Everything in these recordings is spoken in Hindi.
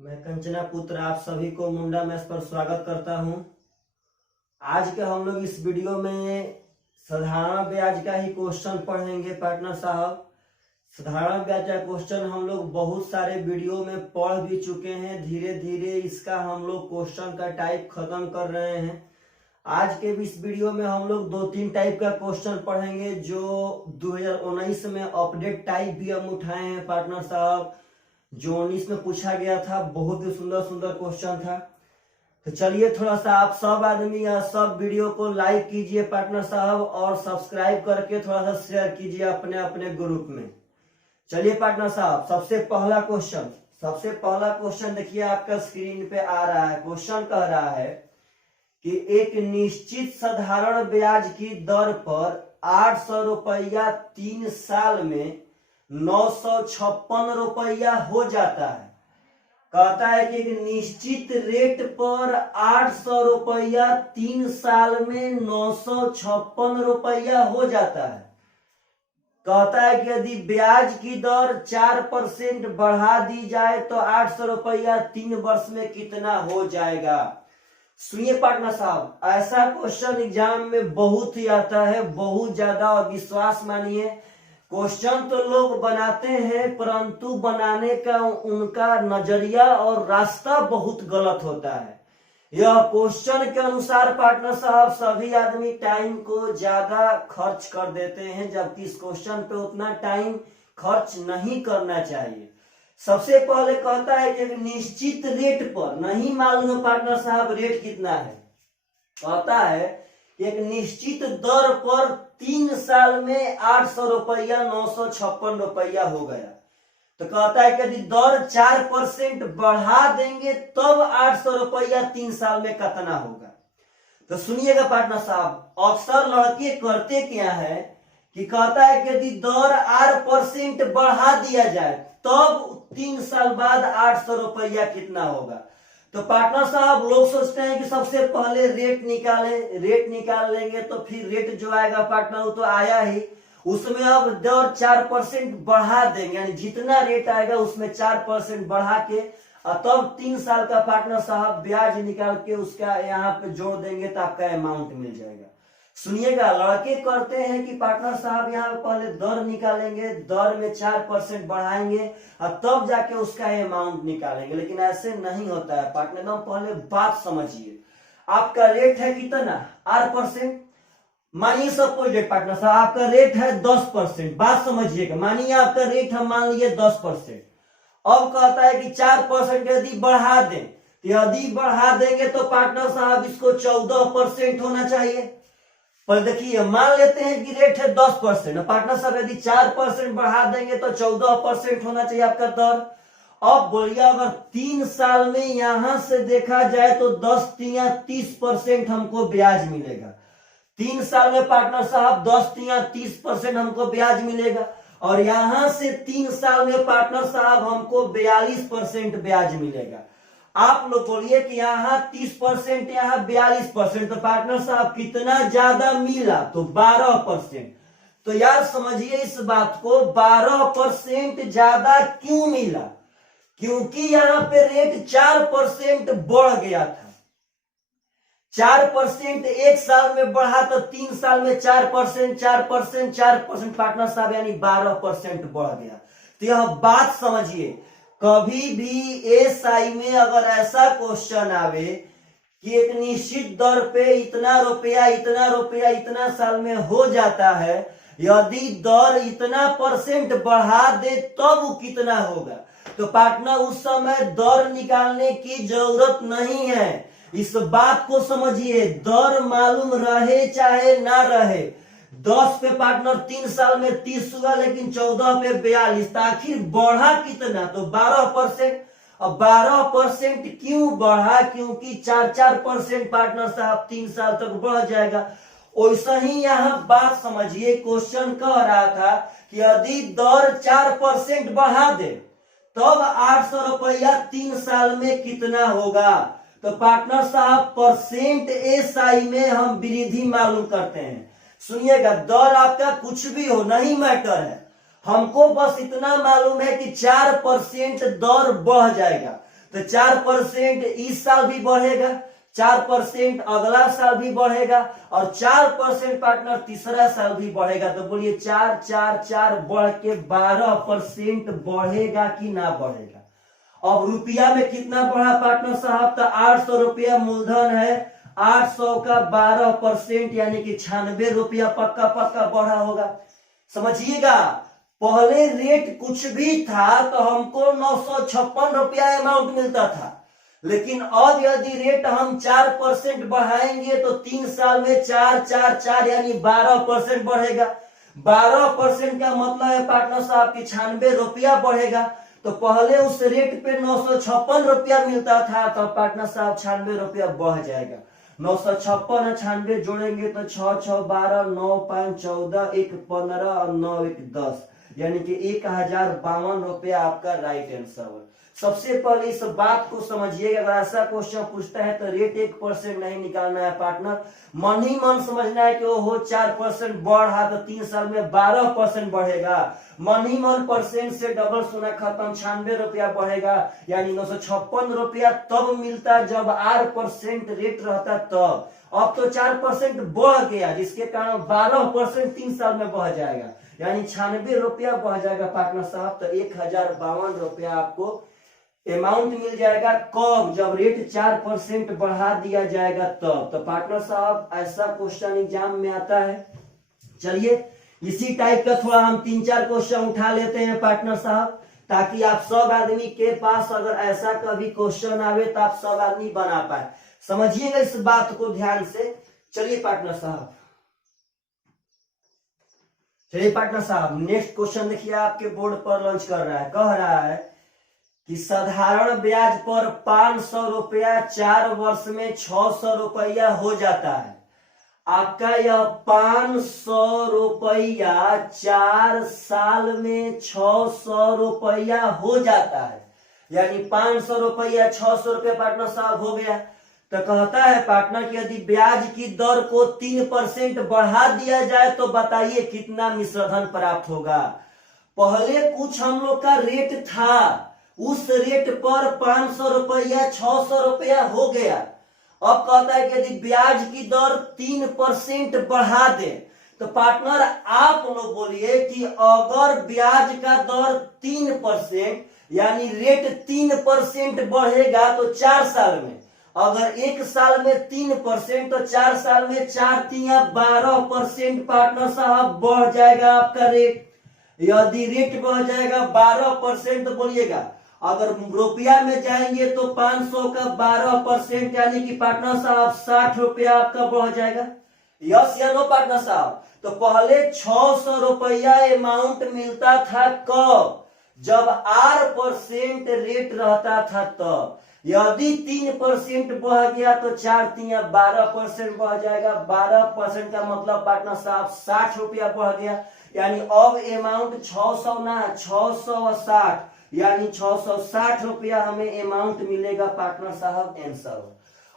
मैं कंचना पुत्र आप सभी को मुंडा मैथ्स पर स्वागत करता हूं। आज के हम लोग इस वीडियो में साधारण ब्याज का ही क्वेश्चन पढ़ेंगे पार्टनर साहब। साधारण ब्याज का क्वेश्चन हम लोग बहुत सारे वीडियो में पढ़ भी चुके हैं। धीरे धीरे इसका हम लोग क्वेश्चन का टाइप खत्म कर रहे हैं। आज के इस वीडियो में हम लोग 2-3 टाइप का क्वेश्चन पढ़ेंगे जो 2019 में अपडेट टाइप भी हम उठाए हैं पार्टनर साहब। जो 19 में पूछा गया था, बहुत ही सुंदर सुंदर क्वेश्चन था। तो चलिए थोड़ा सा आप सब आदमी या सब वीडियो को लाइक कीजिए पार्टनर साहब और सब्सक्राइब करके थोड़ा सा शेयर कीजिए अपने अपने ग्रुप में। चलिए पार्टनर साहब, सबसे पहला क्वेश्चन देखिए आपका स्क्रीन पे आ रहा है। क्वेश्चन कह रहा है कि एक निश्चित साधारण ब्याज की दर पर 800 रुपया 3 साल में 956 रुपया हो जाता है। कहता है कि एक निश्चित रेट पर 800 रुपया 3 साल में 956 रुपया हो जाता है। कहता है कि यदि ब्याज की दर 4% बढ़ा दी जाए तो 800 रुपया 3 वर्ष में कितना हो जाएगा। सुनिए पार्टनर साहब, ऐसा क्वेश्चन एग्जाम में बहुत ही आता है, बहुत ज्यादा। और विश्वास मानिए, क्वेश्चन तो लोग बनाते हैं परंतु बनाने का उनका नजरिया और रास्ता बहुत गलत होता है। यह क्वेश्चन के अनुसार पार्टनर साहब सभी आदमी टाइम को ज्यादा खर्च कर देते हैं, जबकि इस क्वेश्चन पे उतना टाइम खर्च नहीं करना चाहिए। सबसे पहले कहता है कि निश्चित रेट पर, नहीं मालूम है पार्टनर साहब रेट कितना है। कहता है कि एक निश्चित दर पर 3 साल में 800 रुपया 956 रुपया हो गया। तो कहता है कि यदि दर 4% बढ़ा देंगे तब 800 रुपया 3 साल में कितना होगा। तो सुनिएगा पार्टनर साहब, अक्सर लड़के करते क्या है कि कहता है कि यदि दर 8% बढ़ा दिया जाए तब 3 साल बाद 800 रुपया कितना होगा। तो पार्टनर साहब लोग सोचते हैं कि सबसे पहले रेट निकाल लेंगे तो फिर रेट जो आएगा पार्टनर वो तो आया ही, उसमें अब दर 4% बढ़ा देंगे, यानी जितना रेट आएगा उसमें 4% बढ़ा के और तब 3 साल का पार्टनर साहब ब्याज निकाल के उसका यहाँ पे जोड़ देंगे तो आपका अमाउंट मिल जाएगा। सुनिएगा, लड़के करते हैं कि पार्टनर साहब यहाँ पे पहले दर निकालेंगे, दर में 4% बढ़ाएंगे और तब जाके उसका अमाउंट निकालेंगे, लेकिन ऐसे नहीं होता है पार्टनर। एकदम पहले बात समझिए, आपका रेट है कितना 8%। मानिए सपोज डेट पार्टनर साहब आपका रेट है 10%। बात समझिएगा, मानिए आपका रेट हम मान लिए 10%। अब कहता है कि 4% यदि बढ़ा दें, यदि बढ़ा देंगे तो पार्टनर साहब इसको 14% होना चाहिए। पर देखिए मान लेते हैं कि रेट है 10%, पार्टनर साहब यदि 4% बढ़ा देंगे तो 14% होना चाहिए आपका दर। अब बोलिए अगर 3 साल में यहां से देखा जाए तो 10 × 30% हमको ब्याज मिलेगा। 3 साल में पार्टनर साहब 10 × 30% हमको ब्याज मिलेगा और यहां से 3 साल में पार्टनर साहब हमको 42% ब्याज मिलेगा। आप लोग बोलिए कि यहाँ 30% यहाँ 42%, तो पार्टनर साहब कितना ज्यादा मिला तो 12%। तो यार समझिए इस बात को, 12% ज्यादा क्यों मिला, क्योंकि यहाँ पे रेट 4% बढ़ गया था। 4% 1 साल में बढ़ा तो 3 साल में 4% पार्टनर साहब यानी 12% बढ़ गया। तो यह बात समझिए, कभी भी एसआई में अगर ऐसा क्वेश्चन आवे कि एक निश्चित दर पे इतना रुपया इतना साल में हो जाता है, यदि दर इतना % बढ़ा दे तब वो कितना होगा, तो पार्टनर उस समय दर निकालने की जरूरत नहीं है। इस बात को समझिए, दर मालूम रहे चाहे ना रहे, 10 पे पार्टनर 3 साल में 30 हुआ, लेकिन 14 पे 42, आखिर बढ़ा कितना तो 12%। अब 12% क्यों बढ़ा, क्योंकि 4% पार्टनर साहब 3 साल तक बढ़ जाएगा। वैसा ही यहाँ बात समझिए, क्वेश्चन कह रहा था कि यदि दर 4% बढ़ा दे तब 800 रुपया 3 साल में कितना होगा। तो पार्टनर साहब परसेंट एसआई में हम वृद्धि मालूम करते हैं। सुनिएगा, दर आपका कुछ भी हो नहीं मैटर है, हमको बस इतना मालूम है कि 4% दर बढ़ जाएगा। तो 4% इस साल भी बढ़ेगा, 4% अगला साल भी बढ़ेगा और 4% पार्टनर तीसरा साल भी बढ़ेगा। तो बोलिए 4 4 4 बढ़ के 12% बढ़ेगा कि ना बढ़ेगा। अब रुपया में कितना बढ़ा पार्टनर साहब? तो 800 रुपया मूलधन है, 800 का 12% यानी कि 96 रुपया पक्का पक्का बढ़ा होगा। समझिएगा, पहले रेट कुछ भी था तो हमको 956 रुपया अमाउंट मिलता था, लेकिन अब यदि रेट हम 4% बढ़ाएंगे तो 3 साल में 4 4 4 यानी 12% बढ़ेगा। 12% का मतलब है पार्टनर साहब की 96 रुपया बढ़ेगा। तो पहले उस रेट पे 956 रुपया मिलता था, तो पार्टनर साहब 96 रुपया बढ़ जाएगा। 956 और 96 जोड़ेंगे तो 6 6 12 9 5 14 1 15 और 9 1 10 यानी कि 1052 रुपया आपका राइट आंसर। सबसे पहले इस बात को समझिएगा, अगर ऐसा क्वेश्चन पूछता है तो रेट 1% नहीं निकालना है पार्टनर, मन ही मन समझना है कि ओहो 4% बढ़ा तो 3 साल में 12% बढ़ेगा। मन ही मन परसेंट से डबल सुना खत्म, 96 रुपया बढ़ेगा यानी 956 रुपया तब मिलता जब 8% रेट रहता तब। अब तो 4% बढ़ गया जिसके कारण 12% 3 साल में बढ़ जाएगा यानी 96 रुपया बढ़ जाएगा पार्टनर साहब। तो 1052 रुपया आपको अमाउंट मिल जाएगा। कब? जब रेट 4% बढ़ा दिया जाएगा तब। तो पार्टनर साहब ऐसा क्वेश्चन एग्जाम में आता है। चलिए इसी टाइप का थोड़ा हम 3-4 क्वेश्चन उठा लेते हैं पार्टनर साहब, ताकि आप सब आदमी के पास अगर ऐसा कभी क्वेश्चन आवे तो आप सब आदमी बना पाए। समझिएगा इस बात को ध्यान से। चलिए पार्टनर साहब, नेक्स्ट क्वेश्चन देखिए आपके बोर्ड पर लॉन्च कर रहा है। कह रहा है कि साधारण ब्याज पर 500 रुपया 4 वर्ष में 600 रुपया हो जाता है। आपका यह 500 रुपया 4 साल में 600 रुपया हो जाता है, यानी 500 रुपया 600 रुपया पार्टनर साहब हो गया। तो कहता है पार्टनर कि यदि ब्याज की दर को 3% बढ़ा दिया जाए तो बताइए कितना मिश्रधन प्राप्त होगा। पहले कुछ हम लोग का रेट था, उस रेट पर 500 रुपया 600 रुपया हो गया। अब कहता है कि यदि ब्याज की दर 3% बढ़ा दे तो पार्टनर आप लोग बोलिए कि अगर ब्याज का दर 3% यानी रेट 3% बढ़ेगा तो 4 साल में, अगर 1 साल में 3% तो 4 साल में 4 तिया 12% पार्टनर साहब बढ़ जाएगा आपका रेट। यदि रेट बढ़ जाएगा 12% तो बोलिएगा, अगर रुपया में जाएंगे तो 500 का 12% यानी कि पार्टनर साहब 60 रुपया आपका बढ़ जाएगा। यस या नो पार्टनर साहब? तो पहले 600 रुपया अमाउंट मिलता था कब? जब 8% रेट रहता था तब। यदि 3% बढ़ गया तो 4 तिया 12% बढ़ जाएगा। 12% का मतलब पार्टनर साहब 60 रुपया बढ़ गया, यानी अब अमाउंट 600 ना 660 यानी 660 रुपया हमें अमाउंट मिलेगा पार्टनर साहब आंसर।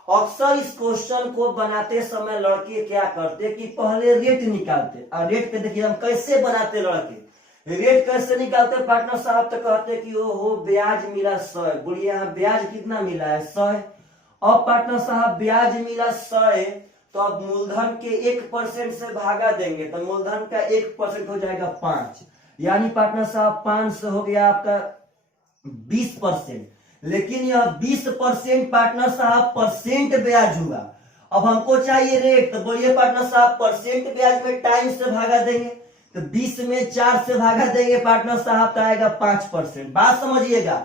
अक्सर इस क्वेश्चन को बनाते समय लड़के क्या करते कि पहले रेट निकालते, और रेट पे देखिए हम कैसे बनाते लड़के, रेट कैसे निकालते पार्टनर साहब? तो कहते कि ओहो ब्याज मिला 100, बोलिए यहाँ ब्याज कितना मिला है 100। अब पार्टनर साहब ब्याज मिला 100 तो अब मूलधन के 1% से भागा देंगे तो मूलधन का 1% हो जाएगा 5, यानी पार्टनर साहब 5 से हो गया आपका 20%। लेकिन यह 20% पार्टनर साहब परसेंट ब्याज हुआ। अब हमको चाहिए रेट, तो बोलिए पार्टनर साहब परसेंट ब्याज में टाइम से भागा देंगे तो 20 में 4 से भागा देंगे पार्टनर साहब तो आएगा 5%। बात समझिएगा,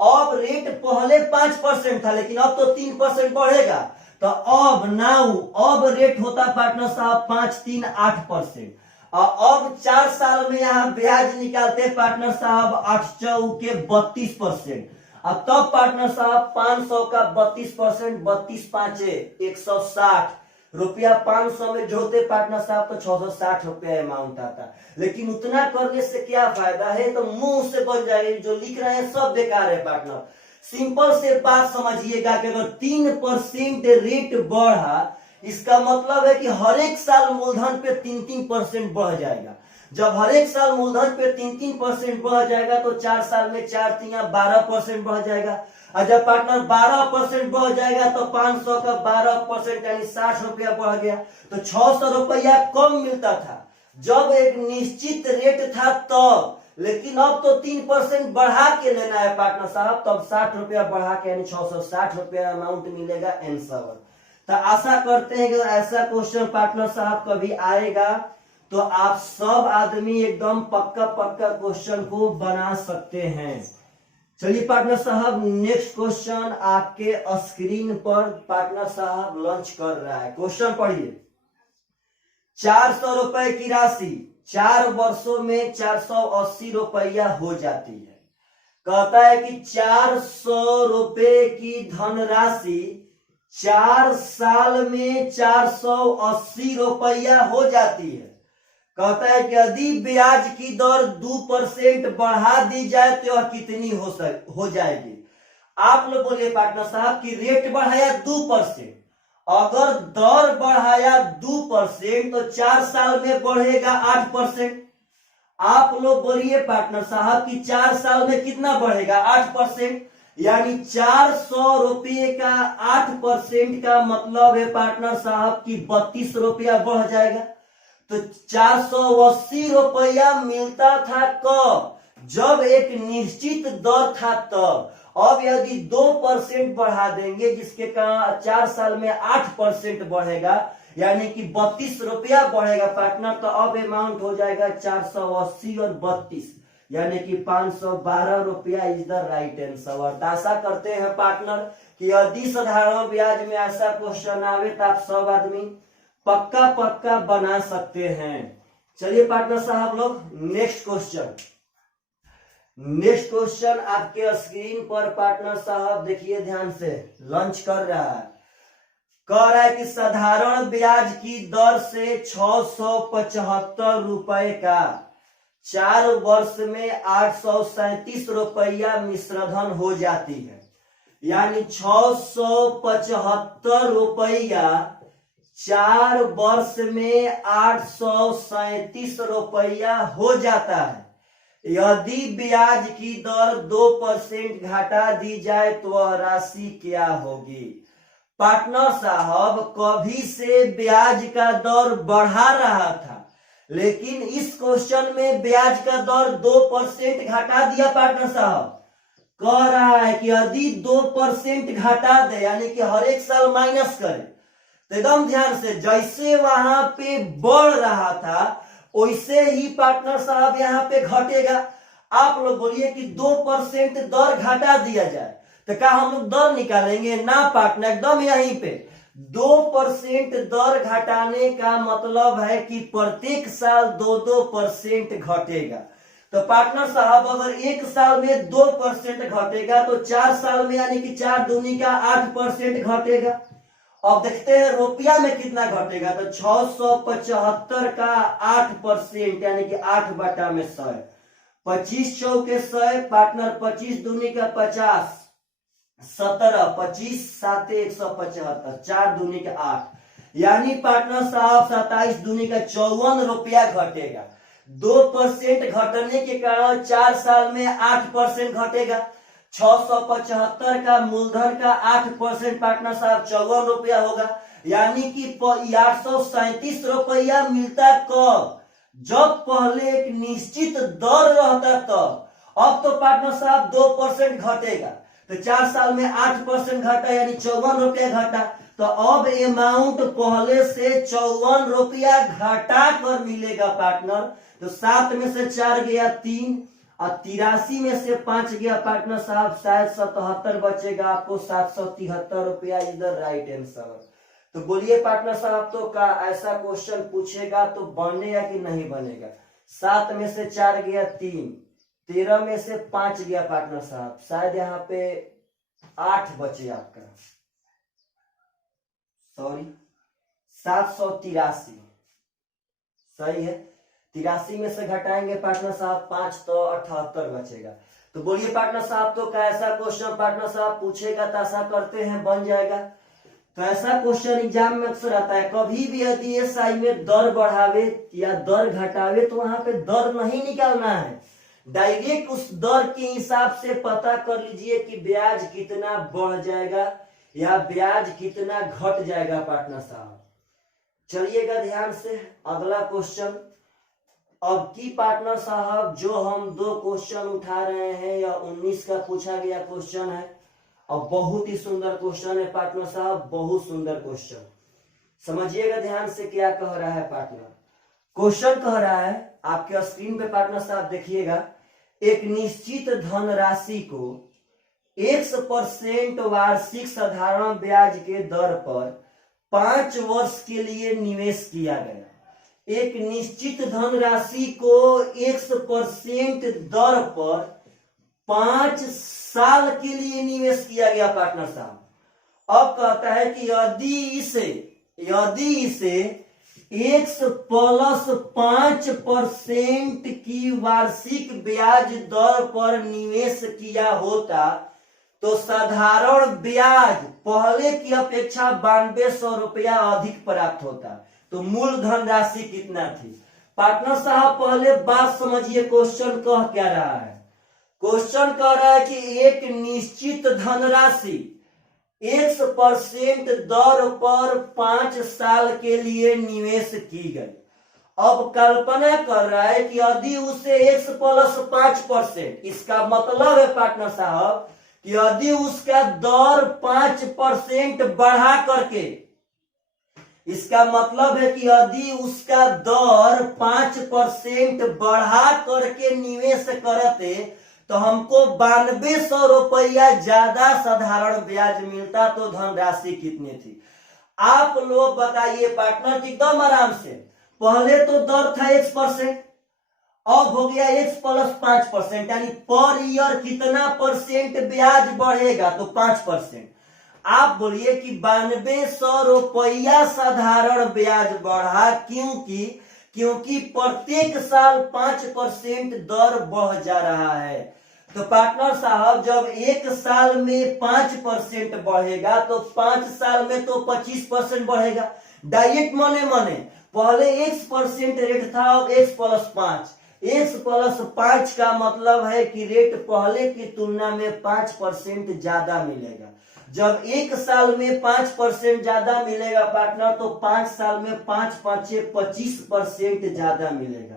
अब रेट पहले 5% था लेकिन अब तो 3% बढ़ेगा तो अब रेट होता पार्टनर साहब 5 3 8%। अब 4 साल में यहाँ ब्याज निकालते पार्टनर साहब 8 चौके 32%। अब तब पार्टनर साहब 500 का 32%, 32 पांचे 160 रुपया 500 में जोड़ते पार्टनर साहब तो 660 रुपया अमाउंट आता। लेकिन उतना करने से क्या फायदा है? तो मुंह से बन जाएगा, जो लिख रहे हैं सब बेकार है पार्टनर। सिंपल से बात समझिएगा कि अगर 3% रेट बढ़ा, इसका मतलब है कि हर एक साल मूलधन पे 3-3% बढ़ जाएगा। जब हर एक साल मूलधन पे 3-3% बढ़ जाएगा तो 4 साल में 4×3=12% बढ़ जाएगा। और जब पार्टनर 12% बढ़ जाएगा तो 500 का 12% यानी 60 रुपया बढ़ गया। तो 600 रुपया कम मिलता था जब एक निश्चित रेट था तब, लेकिन अब तो 3% बढ़ा के लेना है पार्टनर साहब, तब 60 रुपया बढ़ा के यानी 660 रुपया अमाउंट मिलेगा आंसर। तो आशा करते हैं कि ऐसा क्वेश्चन पार्टनर साहब कभी आएगा तो आप सब आदमी एकदम पक्का क्वेश्चन को बना सकते हैं। चलिए पार्टनर साहब नेक्स्ट क्वेश्चन आपके स्क्रीन पर पार्टनर साहब लॉन्च कर रहा है। क्वेश्चन पढ़िए। 400 रुपए की राशि 4 वर्षों में 480 रुपया हो जाती है। कहता है कि 400 रुपए की धनराशि 4 साल में 480 रुपया हो जाती है। कहता है कि यदि ब्याज की दर 2% बढ़ा दी जाए तो यह कितनी हो जाएगी। आप लोग बोलिए पार्टनर साहब कि रेट बढ़ाया 2%, अगर दर बढ़ाया 2% तो 4 साल में बढ़ेगा 8%। आप लोग बोलिए पार्टनर साहब कि 4 साल में कितना बढ़ेगा 8%, यानी 400 रुपये का 8% का मतलब है पार्टनर साहब कि 32 रुपया बढ़ जाएगा। तो 480 रुपया मिलता था कब, जब एक निश्चित दर था तब। अब यदि 2% बढ़ा देंगे जिसके कारण 4 साल में 8% बढ़ेगा यानी कि 32 रुपया बढ़ेगा पार्टनर, तो अब अमाउंट हो जाएगा 480 और 32 यानी कि 512 रुपया इज द राइट आंसर। आशा करते हैं पार्टनर कि यदि साधारण ब्याज में ऐसा क्वेश्चन आवे तो आप सब आदमी पक्का बना सकते हैं। चलिए पार्टनर साहब लोग नेक्स्ट क्वेश्चन आपके स्क्रीन पर पार्टनर साहब देखिए ध्यान से लॉन्च कर रहा है। कह रहा है कि साधारण ब्याज की दर से 675 रुपए का 4 वर्ष में 837 रुपया मिश्रधन हो जाती है, यानी 675 रुपया 4 वर्ष में 837 रुपया हो जाता है। यदि ब्याज की दर 2% घटा दी जाए तो वह राशि क्या होगी। पार्टनर साहब कभी से ब्याज का दर बढ़ा रहा था, लेकिन इस क्वेश्चन में ब्याज का दर 2% घटा दिया। पार्टनर साहब कह रहा है कि यदि 2% घटा दे यानी कि हर एक साल माइनस करे, तो एकदम ध्यान से जैसे वहां पे बढ़ रहा था वैसे ही पार्टनर साहब यहाँ पे घटेगा। आप लोग बोलिए कि 2% दर घटा दिया जाए तो क्या हम लोग दर निकालेंगे ना पार्टनर, एकदम यहीं पे 2% दर घटाने का मतलब है कि प्रत्येक साल 2% घटेगा। तो पार्टनर साहब अगर एक साल में 2% घटेगा तो 4 साल में यानी कि 4 दूनी का 8% घटेगा। अब देखते हैं रुपया में कितना घटेगा। तो 675 का 8% यानी कि 8/100, 25 चौके 100 पार्टनर, 25 दूनी का 50, 17, 25 साते 175, 4 दूनी का 8 यानी पार्टनर साहब 27 दूनी का 54 रुपया घटेगा। 2% घटने के कारण 4 साल में 8% घटेगा। 675 का मूलधन का 8% पार्टनर साहब 54 रुपया होगा, यानी कि 837 रुपया मिलता कब, जब पहले एक निश्चित दर रहता तब। अब तो पार्टनर साहब 2% घटेगा तो 4 साल में 8% घटा यानी 54 रुपया घटा। तो अब अमाउंट पहले से 54 रुपया घटा कर मिलेगा पार्टनर। तो 7 में से 4 गया 3 और 83 में से 5 गया पार्टनर साहब, शायद 77 बचेगा आपको। 773 रुपया इज द राइट आंसर। तो बोलिए पार्टनर साहब तो का ऐसा क्वेश्चन पूछेगा तो बनेगा कि नहीं बनेगा। 7 में से 4 गया 3, 13 में से 5 गया पार्टनर साहब, शायद यहाँ पे 8 बचे आपका, सॉरी 783 सही है। 83 में से घटाएंगे पार्टनर साहब 5 तो 78 बचेगा। तो बोलिए पार्टनर साहब तो कैसा क्वेश्चन पार्टनर साहब पूछेगा तो आशा करते हैं बन जाएगा। तो ऐसा क्वेश्चन एग्जाम में अक्सर आता है। कभी भी यदि एसआई में दर बढ़ावे या दर घटावे तो वहां पे दर नहीं निकालना है, डायरेक्ट उस दर के हिसाब से पता कर लीजिए कि ब्याज कितना बढ़ जाएगा या ब्याज कितना घट जाएगा पार्टनर साहब। चलिएगा ध्यान से अगला क्वेश्चन। अब की पार्टनर साहब जो हम दो क्वेश्चन उठा रहे हैं या 19 का पूछा गया क्वेश्चन है और बहुत ही सुंदर क्वेश्चन है पार्टनर साहब, बहुत सुंदर क्वेश्चन। समझिएगा ध्यान से क्या कह रहा है पार्टनर। क्वेश्चन कह रहा है आपके स्क्रीन पे पार्टनर साहब देखिएगा, एक निश्चित धनराशि को X% वार्षिक साधारण ब्याज के दर पर 5 वर्ष के लिए निवेश किया गया। एक निश्चित धनराशि को X% दर पर 5 साल के लिए निवेश किया गया पार्टनर साहब। अब कहता है कि यदि इसे X प्लस 5% की वार्षिक ब्याज दर पर निवेश किया होता तो साधारण ब्याज पहले की अपेक्षा 9200 रुपया अधिक प्राप्त होता। तो मूल धनराशि कितना थी पार्टनर साहब? पहले बात समझिए, क्वेश्चन कह क्या रहा है। क्वेश्चन कह रहा है कि एक निश्चित धनराशि X% दर पर 5 साल के लिए निवेश की गई। अब कल्पना कर रहा है कि यदि उसे X प्लस 5%, इसका मतलब है पार्टनर साहब कि यदि उसका दर 5% बढ़ा करके, इसका मतलब है कि यदि उसका दर 5% बढ़ा करके निवेश करते तो हमको 9200 रुपया ज्यादा साधारण ब्याज मिलता। तो धनराशि कितनी थी आप लोग बताइए पार्टनर? एकदम आराम से। पहले तो दर था X%, अब हो गया X प्लस 5%, यानी पर ईयर कितना परसेंट ब्याज बढ़ेगा? तो 5%। आप बोलिए कि 9200 रुपया साधारण ब्याज बढ़ा, क्योंकि प्रत्येक साल 5% दर बढ़ जा रहा है। तो पार्टनर साहब जब एक साल में 5% बढ़ेगा तो 5 साल में तो 25% बढ़ेगा। डायरेक्ट मने पहले X% रेट था, अब X प्लस 5। X प्लस 5 का मतलब है कि रेट पहले की तुलना में 5% ज्यादा मिलेगा। जब एक साल में 5% ज्यादा मिलेगा पार्टनर तो 5 साल में 25% ज्यादा मिलेगा।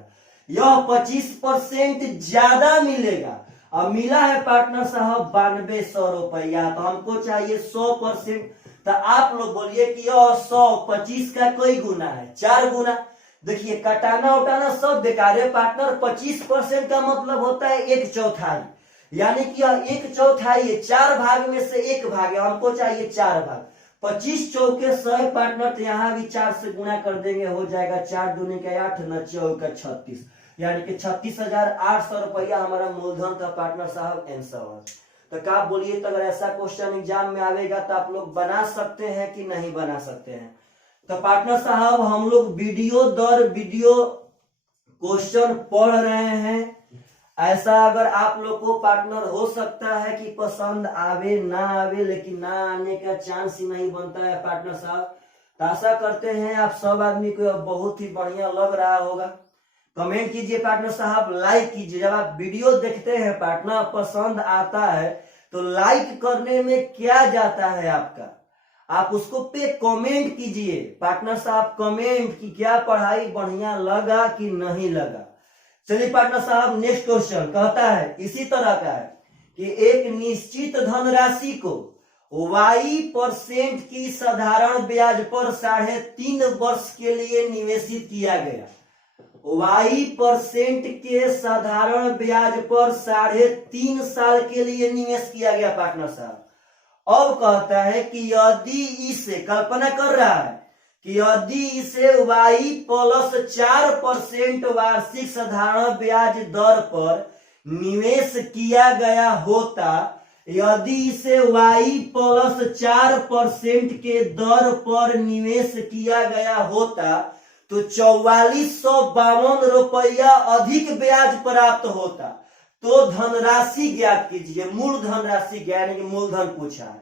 यह 25% ज्यादा मिलेगा। अब मिला है पार्टनर साहब 9200 रुपया, तो हमको चाहिए 100%। तो आप लोग बोलिए कि यह 100 25 का कोई गुना है? 4 गुना। देखिए कटाना उटाना सब बेकार है पार्टनर। 25% का मतलब होता है 1/4, यानी कि 1/4 है 4 भाग में से 1 भाग है, हमको चाहिए 4 भाग। 25 चौके 100 पार्टनर, तो यहाँ भी 4 से गुना कर देंगे, हो जाएगा 4 दूनी का 8 न 4 का 36, यानी कि 36,800 रुपया हमारा मूलधन का पार्टनर साहब आंसर। तो क्या बोलिए, तो अगर ऐसा क्वेश्चन एग्जाम में आवेगा तो आप लोग बना सकते हैं कि नहीं बना सकते हैं? तो पार्टनर साहब हम लोग वीडियो दर वीडियो क्वेश्चन पढ़ रहे हैं। ऐसा अगर आप लोग को पार्टनर हो सकता है कि पसंद आवे ना आवे, लेकिन ना आने का चांस ही नहीं बनता है पार्टनर साहब। तो आशा करते हैं आप सब आदमी को बहुत ही बढ़िया लग रहा होगा। कमेंट कीजिए पार्टनर साहब, लाइक कीजिए। जब आप वीडियो देखते हैं पार्टनर पसंद आता है तो लाइक करने में क्या जाता है आपका, आप उसको पे कमेंट कीजिए पार्टनर साहब। कमेंट की क्या पढ़ाई बढ़िया लगा कि नहीं लगा। चलिए पार्टनर साहब नेक्स्ट क्वेश्चन कहता है इसी तरह का है कि एक निश्चित धनराशि को Y% की साधारण ब्याज पर 3.5 वर्ष के लिए निवेशित किया गया। Y% के साधारण ब्याज पर 3.5 साल के लिए निवेश किया गया पार्टनर साहब। अब कहता है कि यदि इसे, कल्पना कर रहा है कि यदि इसे Y प्लस 4% वार्षिक साधारण ब्याज दर पर निवेश किया गया होता, यदि इसे Y प्लस 4% के दर पर निवेश किया गया होता तो 4452 रुपया अधिक ब्याज प्राप्त होता। तो धनराशि ज्ञात कीजिए, मूल धनराशि यानी कि मूलधन पूछा है।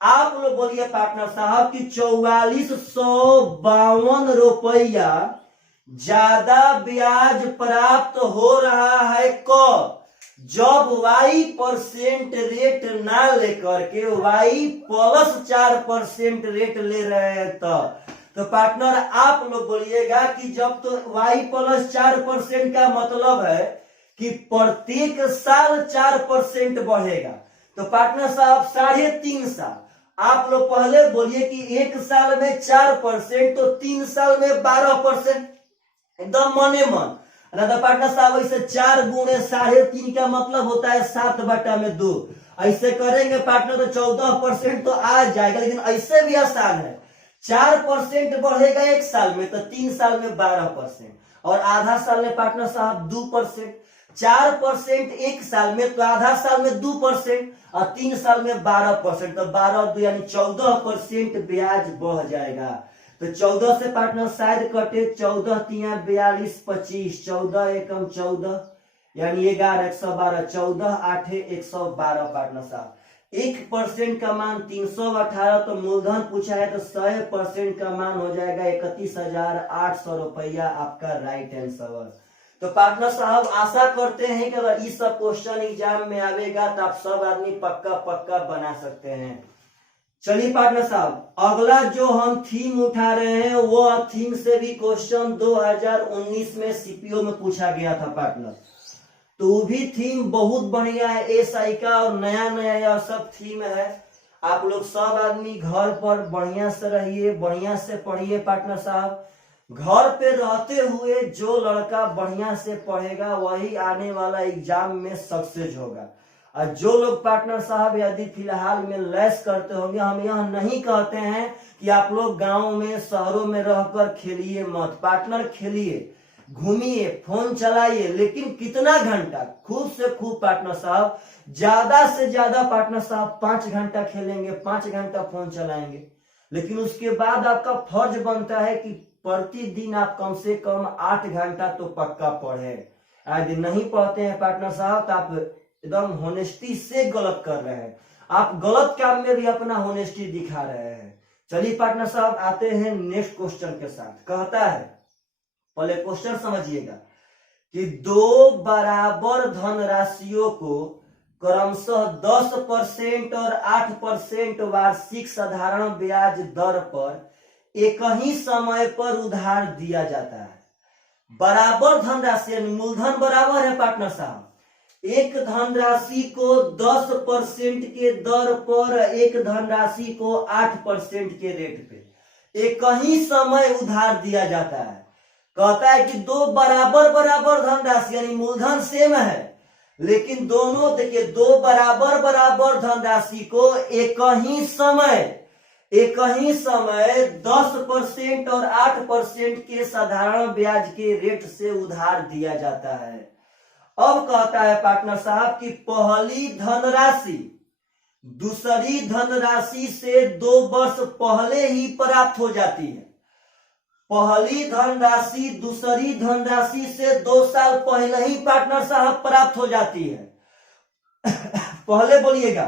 आप लोग बोलिए पार्टनर साहब कि 4452 रुपया ज्यादा ब्याज प्राप्त हो रहा है कब? जब y% रेट ना लेकर के y+4% रेट ले रहे हैं तो पार्टनर आप लोग बोलिएगा कि जब तो y+4% का मतलब है कि प्रत्येक साल 4% बढ़ेगा। तो पार्टनर साहब 3.5 साल, आप लोग पहले बोलिए कि एक साल में 4% तो 3 साल में 12%, एकदम मने मन। तो पार्टनर साहब ऐसे 4 गुणे 3.5 का मतलब होता है 7/2। ऐसे करेंगे पार्टनर तो 14% तो आ जाएगा, लेकिन ऐसे भी आसान है। 4% बढ़ेगा एक साल में तो 3 साल में 12%, और आधा साल में पार्टनर साहब 2%। 4% एक साल में तो आधा साल में 2% और 3 साल में 12%, तो 12 यानी 14% ब्याज बढ़ जाएगा। तो 14 से पार्टनर शायद कटे, 14 × 42 25, 14 एकम 14 यानी 11 112, 14 8 112 पार्टनर साहब। 1% का मान 318, तो मूलधन पूछा है तो 100% का मान हो जाएगा 31,800 रुपया, आपका राइट आंसर। तो पार्टनर साहब आशा करते हैं कि अगर इस सब क्वेश्चन एग्जाम में आवेगा तो आप सब आदमी पक्का बना सकते हैं। चलिए पार्टनर साहब, अगला जो हम थीम उठा रहे हैं वो थीम से भी क्वेश्चन 2019 में सीपीओ में पूछा गया था पार्टनर। तो वो भी थीम बहुत बढ़िया है एसआई का, और नया यह सब थीम है। आप लोग सब आदमी घर पर बढ़िया से रहिए, बढ़िया से पढ़िए पार्टनर साहब। घर पे रहते हुए जो लड़का बढ़िया से पढ़ेगा वही आने वाला एग्जाम में सक्सेस होगा। और जो लोग पार्टनर साहब यदि फिलहाल में लैस करते होंगे, हम यह नहीं कहते हैं कि आप लोग गांव में शहरों में रहकर खेलिए मत, पार्टनर खेलिए, घूमिए, फोन चलाइए, लेकिन कितना घंटा, खूब से खूब पार्टनर साहब, ज्यादा से ज्यादा पार्टनर साहब 5 घंटा खेलेंगे, 5 घंटा फोन चलाएंगे। लेकिन उसके बाद आपका फर्ज बनता है कि प्रतिदिन आप कम से कम 8 घंटा तो पक्का पढ़े। यदि नहीं पढ़ते हैं पार्टनर साहब तो आप एकदम होनेस्टी से गलत कर रहे हैं, आप गलत काम में भी अपना होनेस्टी दिखा रहे हैं। चलिए पार्टनर साहब आते हैं नेक्स्ट क्वेश्चन के साथ। कहता है, पहले क्वेश्चन समझिएगा कि 2 बराबर धनराशियों को क्रमशः 10% और 8% वार्षिक साधारण ब्याज दर पर एक ही समय पर उधार दिया जाता है। बराबर धनराशि यानी मूलधन बराबर है पार्टनर साहब। एक धनराशि को 10% के दर पर, एक धनराशि को 8% के रेट पे एक ही समय उधार दिया जाता है। कहता है कि 2 बराबर धनराशि यानी मूलधन सेम है, लेकिन दोनों देखिए 2 बराबर धनराशि को एक ही समय 10% और 8% के साधारण ब्याज के रेट से उधार दिया जाता है। अब कहता है पार्टनर साहब कि पहली धनराशि दूसरी धनराशि से 2 वर्ष पहले ही प्राप्त हो जाती है। पहली धनराशि दूसरी धनराशि से 2 साल पहले ही पार्टनर साहब प्राप्त हो जाती है। पहले बोलिएगा,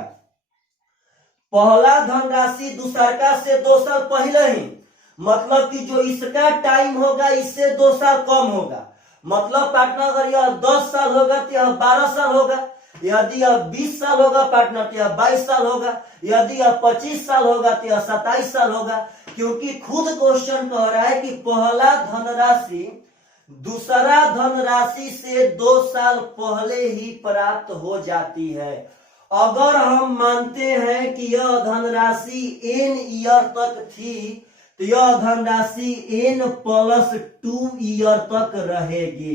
पहला धनराशि दूसरा से 2 साल पहले ही, मतलब कि जो इसका टाइम होगा इससे 2 साल कम होगा। मतलब पार्टनर अगर यह 10 साल होगा तो यह 12 साल होगा, यदि यह 20 साल होगा पार्टनर तो यह 22 साल होगा, यदि यह 25 साल होगा तो यह 27 साल होगा। क्योंकि खुद क्वेश्चन कह रहा है कि पहला धनराशि दूसरा धनराशि से 2 साल पहले ही प्राप्त हो जाती है। अगर हम मानते हैं कि यह धनराशि n ईयर तक थी तो यह धनराशि n+2 ईयर तक रहेगी,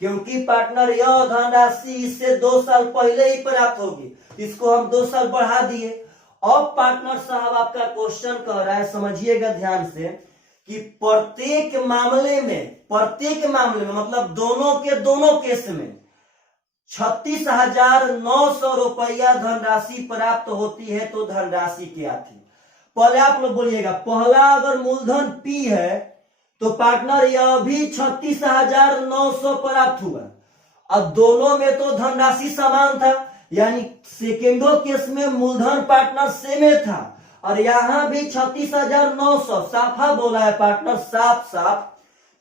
क्योंकि पार्टनर यह धनराशि इससे 2 साल पहले ही प्राप्त होगी, इसको हम 2 साल बढ़ा दिए। अब पार्टनर साहब आपका क्वेश्चन कह रहा है, समझिएगा ध्यान से, कि प्रत्येक मामले में मतलब दोनों केस में 36,900 रुपया धनराशि प्राप्त होती है। तो धनराशि क्या थी? पहले आप लोग बोलिएगा, पहला अगर मूलधन P है तो पार्टनर यह भी 36,900 प्राप्त हुआ। अब दोनों में तो धनराशि समान था, यानी सेकेंडो केस में मूलधन पार्टनर सेम था और यहाँ भी 36,900 साफा बोला है पार्टनर, साफ साफ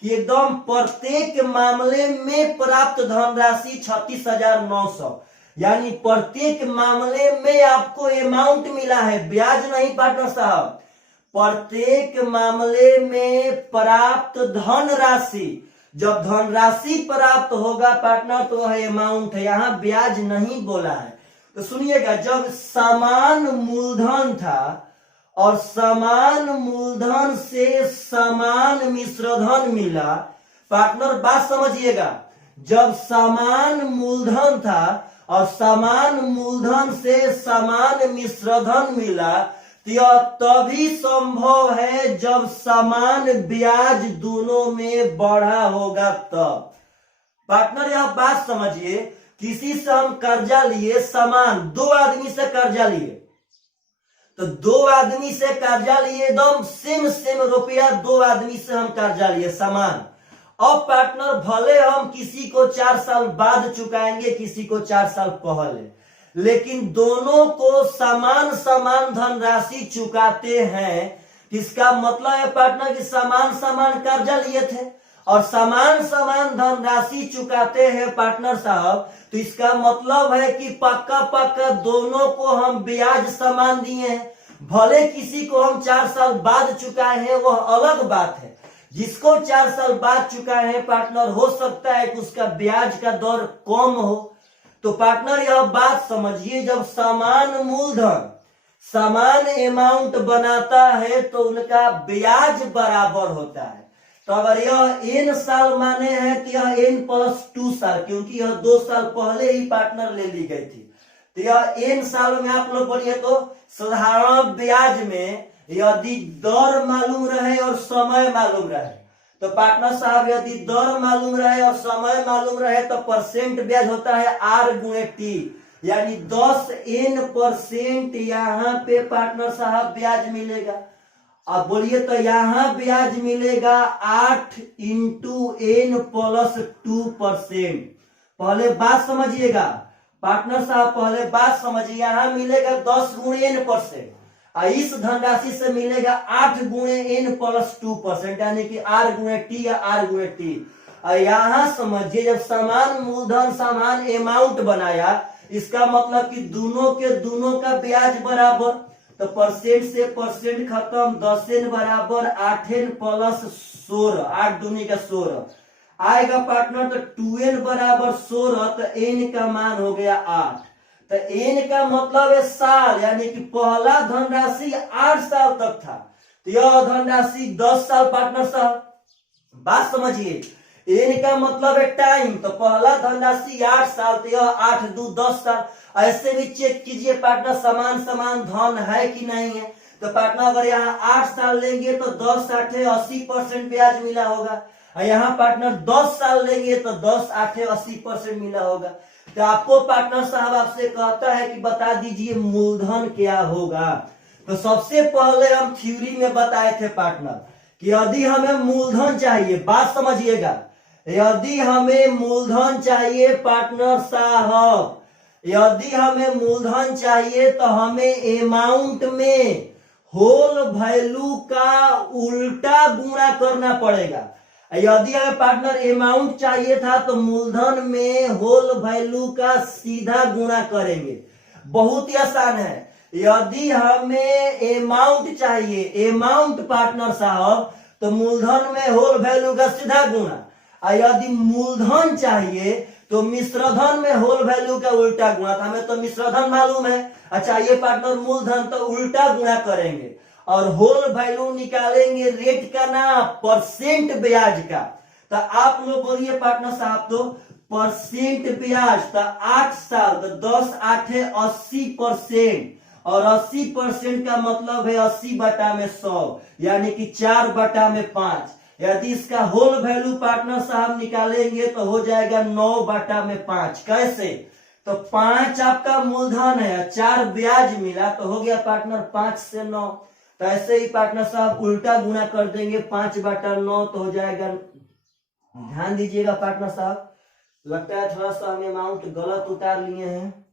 कि एकदम प्रत्येक मामले में प्राप्त धनराशि 36,900, यानी प्रत्येक मामले में आपको अमाउंट मिला है, ब्याज नहीं पार्टनर साहब। प्रत्येक मामले में प्राप्त धनराशि, जब धनराशि प्राप्त होगा पार्टनर तो वह अमाउंट है, यहाँ ब्याज नहीं बोला है। तो सुनिएगा, जब समान मूलधन था और समान मूलधन से समान मिश्रधन मिला, पार्टनर बात समझिएगा, जब समान मूलधन था और समान मूलधन से समान मिश्रधन मिला, तो यह तभी संभव है जब समान ब्याज दोनों में बढ़ा होगा तब। पार्टनर यह बात समझिए, किसी से हम कर्जा लिए, समान दो आदमी से कर्जा लिए, तो दो आदमी से कर्जा लिए, एकदम सेम रुपया दो आदमी से हम कर्जा लिए समान। अब पार्टनर भले हम किसी को 4 साल बाद चुकाएंगे, किसी को 4 साल पहले, लेकिन दोनों को समान समान धनराशि चुकाते हैं। इसका मतलब है पार्टनर कि समान समान कर्जा लिए थे और समान समान धनराशि चुकाते हैं पार्टनर साहब, तो इसका मतलब है कि पक्का दोनों को हम ब्याज समान दिए हैं। भले किसी को हम 4 साल बाद चुकाए हैं, वह अलग बात है। जिसको 4 साल बाद चुकाए हैं पार्टनर, हो सकता है कि उसका ब्याज का दर कम हो। तो पार्टनर यह बात समझिए, जब समान मूलधन समान अमाउंट बनाता है तो उनका ब्याज बराबर होता है। तो अगर यह n साल माने हैं तो यह n+2 साल, क्योंकि यह 2 साल पहले ही पार्टनर ले ली गई थी, तो यह n साल में आप लोग बोलिए तो साधारण ब्याज में यदि दर मालूम रहे और समय मालूम रहे, तो पार्टनर साहब यदि दर मालूम रहे और समय मालूम रहे तो परसेंट ब्याज होता है R×T, यानी 10n% यहाँ पे पार्टनर साहब ब्याज मिलेगा। अब बोलिए तो यहाँ ब्याज मिलेगा 8 × n+2%। पहले बात समझिएगा पार्टनर साहब, पहले बात समझिए, यहाँ मिलेगा 10 × n%, इस धनराशि से मिलेगा 8 × n+2%, यानी कि R×T या R×T। यहाँ समझिए, जब समान मूलधन समान अमाउंट बनाया, इसका मतलब कि दोनों के दोनों का ब्याज बराबर, तो परसेंट से परसेंट खत्म, 10n बराबर 8n+16, 8 दूनी का 16 आएगा पार्टनर। तो 2n बराबर 16, तो n का मान हो गया 8, तो n का मतलब है साल, यानी कि पहला धनराशि 8 साल तक था, तो यह धनराशि 10 साल पार्टनर साहब। बात समझिए, n का मतलब है टाइम, तो पहला धनराशि 8 साल, तो यह 8 × 2 = 10 साल। ऐसे भी चेक कीजिए पार्टनर समान समान धन है कि नहीं है। तो पार्टनर अगर यहाँ 8 साल लेंगे तो 10 × 8 = 80% ब्याज मिला होगा, और यहाँ पार्टनर 10 साल लेंगे तो 10 × 8 = 80% मिला होगा। तो आपको पार्टनर साहब आपसे कहता है कि बता दीजिए मूलधन क्या होगा। तो सबसे पहले हम थ्योरी में बताए थे पार्टनर कि यदि हमें मूलधन चाहिए, बात समझिएगा, यदि हमें मूलधन चाहिए पार्टनर साहब, यदि हमें मूलधन चाहिए तो हमें अमाउंट में होल वैल्यू का उल्टा गुणा करना पड़ेगा। यदि हमें पार्टनर अमाउंट चाहिए था तो मूलधन में होल वैल्यू का सीधा गुणा करेंगे, बहुत ही आसान है। यदि हमें अमाउंट चाहिए, अमाउंट पार्टनर साहब, तो मूलधन में होल वैल्यू का सीधा गुणा, और यदि मूलधन चाहिए तो मिश्रधन में होल वैल्यू का उल्टा गुणा। था हमें तो मिश्रधन मालूम है, अच्छा ये पार्टनर मूलधन, तो उल्टा गुणा करेंगे और होल वैल्यू निकालेंगे रेट का ना परसेंट ब्याज का। तो आप लोग बोलिए पार्टनर साहब, तो परसेंट ब्याज, तो 8 साल, तो 10 × 8 = 80%, और 80% का मतलब है 80/100, यानी कि 4/5। यदि इसका होल वैल्यू पार्टनर साहब निकालेंगे तो हो जाएगा 9/5। कैसे? तो 5 आपका मूलधन है, 4 ब्याज मिला, तो हो गया पार्टनर 5 से 9। तो ऐसे ही पार्टनर साहब उल्टा गुणा कर देंगे, 5/9, तो हो जाएगा, ध्यान दीजिएगा पार्टनर साहब, लगता है थोड़ा सा हम अमाउंट गलत उतार लिए हैं,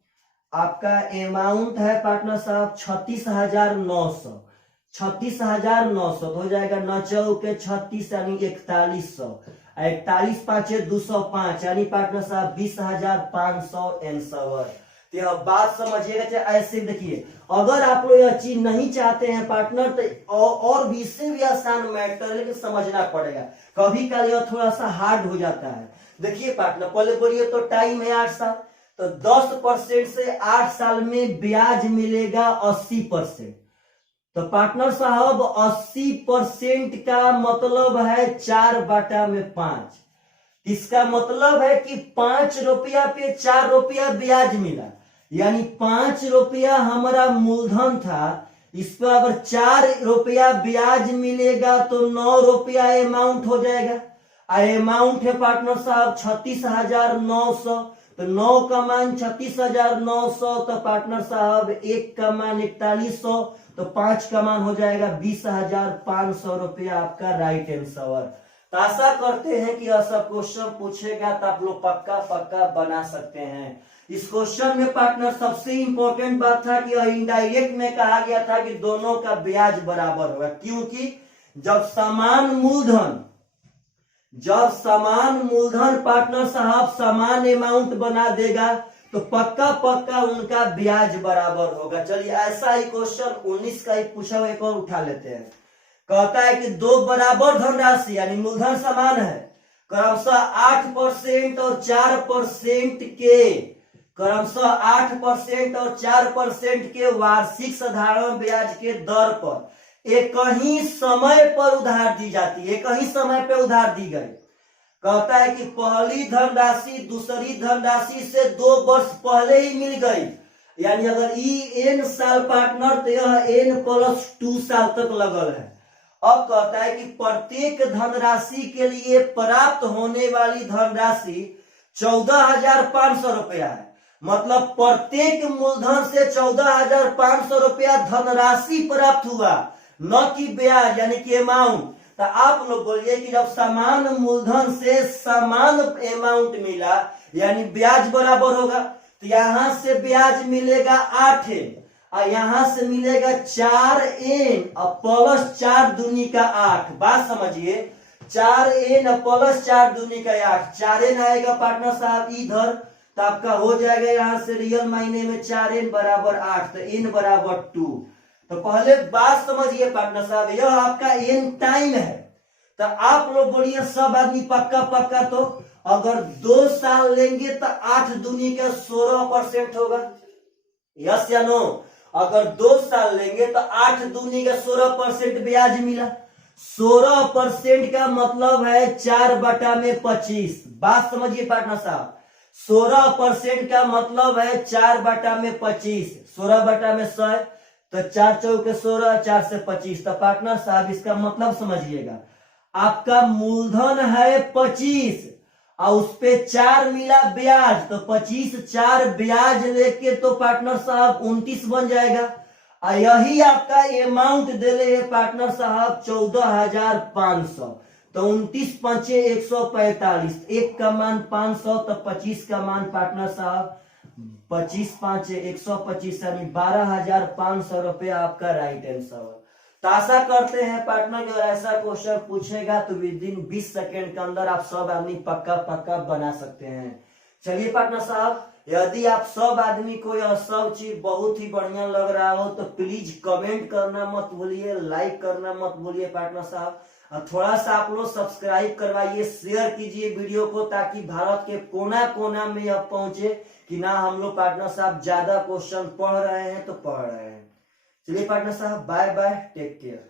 आपका अमाउंट है पार्टनर साहब 36,900। 36,900 तो हो जाएगा 9 चौके 36 यानी 4100। 41 पांचे 205 यानी पार्टनर साहब 20,500 आंसर। तो यह बात समझिएगा। चाहे ऐसे देखिए, अगर आप लोग यह चीज नहीं चाहते हैं पार्टनर तो और भी इससे भी आसान मैटर, लेकिन समझना पड़ेगा। कभी कभी यह थोड़ा सा हार्ड हो जाता है। देखिए पार्टनर, पहले बोलिए तो टाइम है 8 साल, तो 10% से 8 साल में ब्याज मिलेगा 80%। तो पार्टनर साहब 80% का मतलब है 4/5। इसका मतलब है कि 5 रुपया पे 4 रुपया ब्याज मिला, यानी 5 रुपया हमारा मूलधन था, इस पर अगर 4 रुपया ब्याज मिलेगा तो 9 रुपया अमाउंट हो जाएगा। अमाउंट है पार्टनर साहब 36,900, तो 9 का मान 36,900, तो पार्टनर साहब 1 का मान 4100, तो 5 का मान हो जाएगा 20,500 रुपया आपका राइट आंसर। तो आशा करते हैं कि ऐसा क्वेश्चन पूछेगा तो आप लोग पक्का पक्का बना सकते हैं। इस क्वेश्चन में पार्टनर सबसे इंपॉर्टेंट बात था कि इनडायरेक्ट में कहा गया था कि दोनों का ब्याज बराबर होगा, क्योंकि जब समान मूलधन पार्टनर साहब समान अमाउंट बना देगा तो पक्का पक्का उनका ब्याज बराबर होगा। चलिए ऐसा ही क्वेश्चन 19 का ही पूछा हुआ एक और उठा लेते हैं। कहता है कि दो बराबर धनराशि यानी मूलधन समान है, क्रमशः 8% और 4% के वार्षिक साधारण ब्याज के दर पर एक ही समय पर उधार दी जाती है। एक ही समय पर उधार दी गई। कहता है कि पहली धनराशि दूसरी धनराशि से 2 वर्ष पहले ही मिल गई, यानी अगर n साल पार्टनर तो यह n+2 साल तक लगल है। अब कहता है कि प्रत्येक धनराशि के लिए प्राप्त होने वाली धनराशि 14,500 रुपया है। मतलब प्रत्येक मूलधन से 14,500 रुपया धनराशि प्राप्त हुआ, न कि ब्याज यानी कि अमाउंट। तो आप लोग बोलिए कि जब समान मूलधन से समान अमाउंट मिला यानी ब्याज बराबर होगा, तो यहां से ब्याज मिलेगा 8n और यहां से मिलेगा 4n और प्लस 4 दूनी का 8। बात समझिए, 4n और प्लस 4 दूनी का 8, 4n आएगा पार्टनर साहब इधर, तो आपका हो जाएगा यहां से रियल मायने में 4n बराबर 8, तो n बराबर 2। तो पहले बात समझिए पार्टनर साहब, यह आपका n टाइम है। तो आप लोग बोलिए सब आदमी पक्का पक्का, तो अगर 2 साल लेंगे तो 8 दूनी का 16% होगा, यस या नो? अगर 2 साल लेंगे तो 8 दूनी का 16% ब्याज मिला। 16% का मतलब है 4/25। बात समझिए पार्टनर साहब, 16% का मतलब है 4/25। 16/100 तो 4 चौके 16, 4 से 25। तो पार्टनर साहब इसका मतलब समझिएगा, आपका मूलधन है 25 और उस पे 4 मिला ब्याज, तो 25 4 ब्याज लेके तो पार्टनर साहब 29 बन जाएगा। और यही आपका अमाउंट दे रहे हैं पार्टनर साहब 14,500। तो 29 पंचे 145, 1 का मान 500, तो 25 का मान पार्टनर साहब 25 5 125 यानी 12,500 रुपया आपका राइट आंसर। तो आशा करते हैं पार्टनर अगर ऐसा क्वेश्चन पूछेगा तो विद इन 20 सेकेंड के अंदर आप सब आदमी पक्का पक्का बना सकते हैं। चलिए पार्टनर साहब, यदि आप सब आदमी को यह सब चीज बहुत ही बढ़िया लग रहा हो तो प्लीज कमेंट करना मत भूलिए, लाइक करना मत भूलिए पार्टनर साहब। और थोड़ा सा आप लोग सब्सक्राइब करवाइए, शेयर कीजिए वीडियो को, ताकि भारत के कोना कोना में यह पहुंचे कि ना हम लोग पार्टनर साहब ज्यादा क्वेश्चन पढ़ रहे हैं तो पढ़ रहे हैं। चलिए पार्टनर साहब, बाय बाय, टेक केयर।